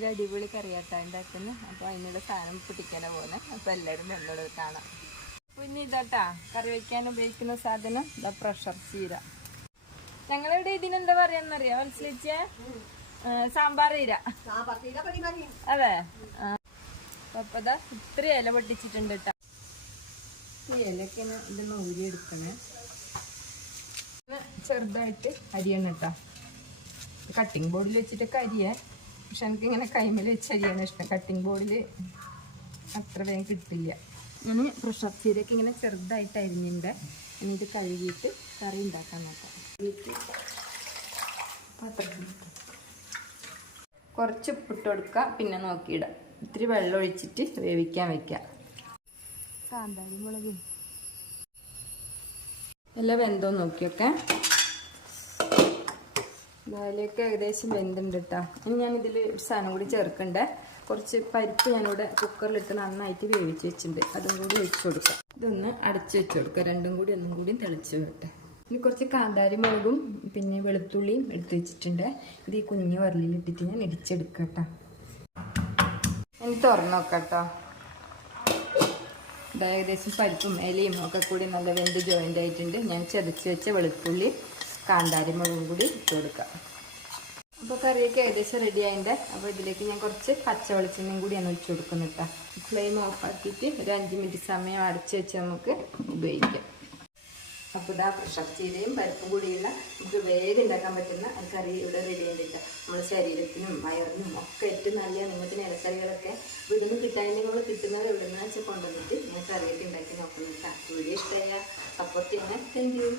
ഒരു അടിപൊളി കറിയാട്ടാ ഉണ്ടാക്കുന്നത്. അപ്പോൾ അതിനുള്ള സാധനം പൊട്ടിക്കാനാണ് പോകുന്നത്. അപ്പോൾ എല്ലാവരും എന്നോട് കാണാം. പിന്നെ ഇതാട്ടാ കറി വയ്ക്കാൻ ഉപയോഗിക്കുന്ന സാധനം ഇതാ പ്രഷർ ചീര. ഞങ്ങളിവിടെ ഇതിനെന്താ പറയാന്നറിയാം മനസ്സിലിച്ചേ? സാമ്പാർ ചീര. അതെ. അപ്പൊ ഇതാ ഇത്ര ഇല പൊട്ടിച്ചിട്ടുണ്ട് കേട്ടാ. ഈ ഇലക്ക് ഇതൊന്ന് ഊരിയെടുക്കണേ. ചെറുതായിട്ട് അരിയണം കേട്ടോ. കട്ടിങ് ബോർഡിൽ വെച്ചിട്ടൊക്കെ അരിയേ, പക്ഷെ എനിക്കിങ്ങനെ കൈമേൽ വെച്ച് അരിയാണ് ഇഷ്ടം. കട്ടിങ് ബോർഡിൽ അത്ര വേഗം കിട്ടില്ല. ഞാൻ പ്രഷർ ചീരക്ക് ഇങ്ങനെ ചെറുതായിട്ട് അരിഞ്ഞിട്ടുണ്ട്. ഇനി ഇത് കഴുകിയിട്ട് കറി ഉണ്ടാക്കാൻ നോക്കാം. കുറച്ച് ഉപ്പിട്ട് കൊടുക്കുക, പിന്നെ നോക്കിയിടാം. ഇത്തിരി വെള്ളം ഒഴിച്ചിട്ട് വേവിക്കാൻ വെക്കാം. കാന്താരി മുളക് എല്ലാം വെന്തോ നോക്കിയൊക്കെ. അതിലേക്ക് ഏകദേശം വെന്തുണ്ട് കേട്ടോ. ഇനി ഞാൻ ഇതിൽ ഒരു സാധനം കൂടി ചേർക്കണ്ടേ. കുറച്ച് പരിപ്പ് ഞാനിവിടെ കുക്കറിലിട്ട് നന്നായിട്ട് വേവിച്ച് വെച്ചിട്ടുണ്ട്. അതും കൂടി വെച്ച് കൊടുക്കാം. ഇതൊന്ന് അടച്ച് വെച്ച് കൊടുക്കുക. രണ്ടും കൂടി ഒന്നും കൂടി തിളച്ച് വരട്ടെ. ഇനി കുറച്ച് കാന്താരി മുളകും പിന്നെ വെളുത്തുള്ളിയും എടുത്ത് വെച്ചിട്ടുണ്ട്. ഇത് ഈ കുഞ്ഞു ഉരലിലിട്ടിട്ട് ഞാൻ ഇടിച്ചെടുക്കാം കേട്ടോ. എനിക്ക് തുറന്നു നോക്കാം കേട്ടോ. ഏകദേശം പരിപ്പും ഇലയും ഒക്കെ കൂടി നല്ല വെന്ത് ജോയിൻ്റ് ആയിട്ടുണ്ട്. ഞാൻ ചതച്ച് വെച്ച വെളുത്തുള്ളി കാന്താരി മുളകും കൂടി ഇട്ട് കൊടുക്കാം. അപ്പോൾ കറിയൊക്കെ ഏകദേശം റെഡി ആയിട്ടുണ്ട്. അപ്പോൾ ഇതിലേക്ക് ഞാൻ കുറച്ച് പച്ച വെളിച്ചെണ്ണയും കൂടിയാണ് ഒഴിച്ച് കൊടുക്കുന്നത് കേട്ടോ. ഫ്ലെയിം ഓഫാക്കിയിട്ട് ഒരു 5 മിനിറ്റ് സമയം അടച്ച് വെച്ച് നമുക്ക് ഉപയോഗിക്കാം. അപ്പോൾ ഇതാ പ്രഷർ ചീരയും പരിപ്പും കൂടിയുള്ള നമുക്ക് വേഗം ഉണ്ടാക്കാൻ പറ്റുന്ന കറി ഇവിടെ റെഡി ആയിട്ടുണ്ട്. നമ്മുടെ ശരീരത്തിനും വയറിനും ഒക്കെ ഏറ്റവും നല്ല നിങ്ങൾക്ക് ഇലക്കറികളൊക്കെ ഇവിടെ നിന്ന് കിട്ടാമെങ്കിൽ നമ്മൾ കിട്ടുന്നത് ഇവിടെ നിന്ന് വെച്ചാൽ കൊണ്ടുവന്നിട്ട് ഞാൻ കറിയൊക്കെ ഉണ്ടാക്കി നോക്കുന്നുണ്ട്. വീഡിയോ ഇഷ്ടമായ സപ്പോർട്ട് ചെയ്യാൻ താങ്ക് യു.